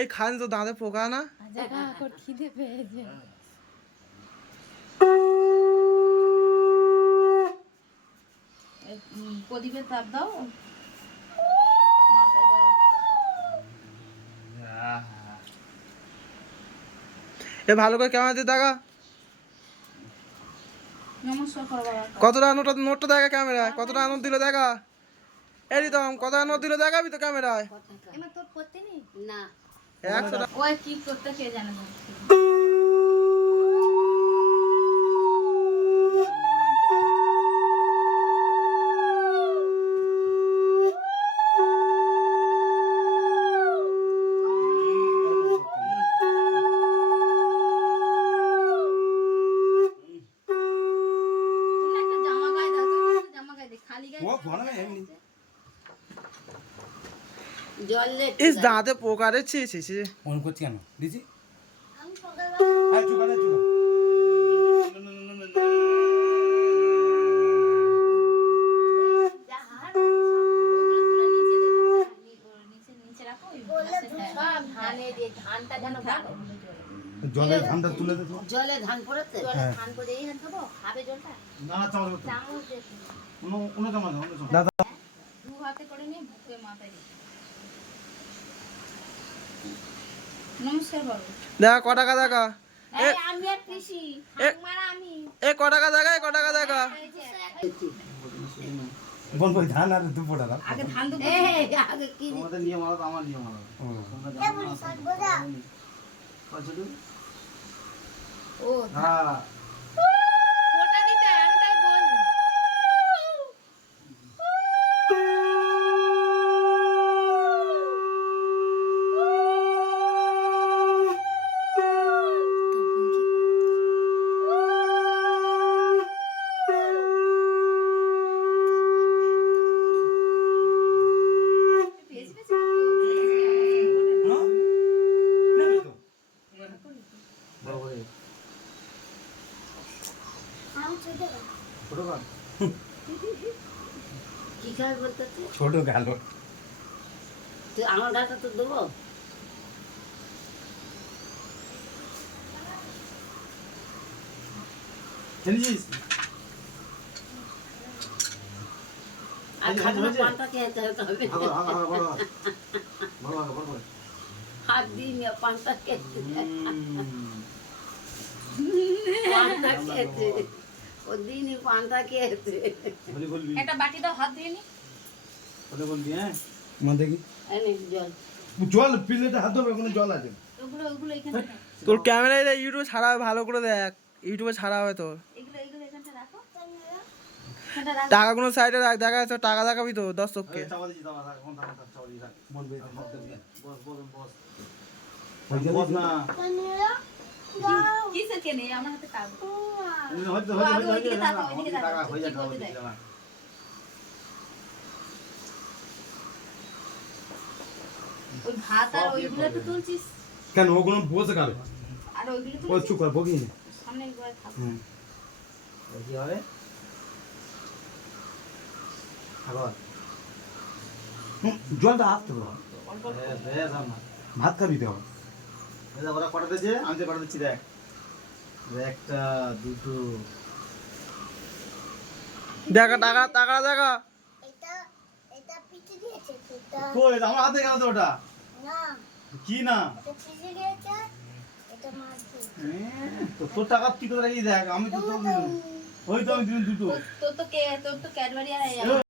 এই খান তো দাঁতে পোকা না খিদে পেয়েছে। প্রদীপের তাপ দাও, মাথায় দাও। এ ভালো করে কেমন আছে দেখা, নমস্কার করো বাবা। কত টাকা নোটটা দেখা ক্যামেরায়, কত টাকা নোট দিল দেখা। এই রিতম কত টাকা নোট দিল দেখাবি তো ক্যামেরায়। এবার তোর করতে নি না 100 টাকা। ওই কি করতে কে জানে না। জলে ইস দাঁতে পোকা রে, ছি ছি ছি। ফোন করছি কেন দিদি? জলে ধানটা তুলে দে। জলে ধান পড়েছে, ধান করে এই খাবো, খাবে জলটা না চামচ চামচ দিয়ে কোনো চামচ দাদা দু হাতে করে নিয়ে বুকে মাথায় দিতে। নমস্কার বাবু। দেখা ক টাকা দেখা। এই আমি আর পিসি মারা আমি এ ক টাকা দেখা, ক টাকা দেখা। বোন ভাই ধান আর দুপুরটা দাও। আগে ধান দুটো আগে কি তোমাদের নিয়ম আলাদা, আমার নিয়ম আলাদা। ও হ্যাঁ ফোঁটা দিতে আমি তাই বল। কি খাবে বলতে? ছোট গেল। তুই আমার গাটা তো দেবো। জানিস আর খাবে না, পানটা খেতে হবে। হাত দিই না, পানটা খেতে। পানটা খেতে ও দিনই পানটা খেতে। একটা বাটি দাও, হাত দিয়ে নি। বলবি হ্যাঁ মা দেখি এনে জল জল প্লেটে হাত ধরবে, কোনো জল আছে। ওগুলো এখানে তোর ক্যামেরায় ইউটিউবে ছাড়া হবে, ভালো করে দেখ, ইউটিউবে ছাড়া হবে তোর। এগুলো এখানটা রাখো। এটা রাখো। টাকাগুলো সাইডে রাখ, দেখা যাচ্ছে টাকা দেখাবি তো দর্শককে। কিসের কেনে আমার হাতে টাকা। ওই ভাত আর ওইগুলো তো তুলছিস, কেন ওগুলো বসে খাবে? আর ওইগুলো ও তুলছিস চুপ কর, বকি না। সামনে একবার খাবো। কি হবে আবার জলটা আসতে হবে। ভাত খাবি তো? ওরা কটা দিয়েছে, আমি যে কটা দিচ্ছি দেখ। একটা দুটো দেখা টাকা, টাকা দেখা। এটা পিছে দিয়েছে এটা কই আমার হাতে গেল তো ওটা। না কি না এটা পিছে দিয়েছে এটা মারছে তো তোর টাকা কি করে রাখি দেখ, আমি তো তোর দিলাম। ওই তো আমি দিলাম দুটো। তোর তো ক্যাডবেরি আর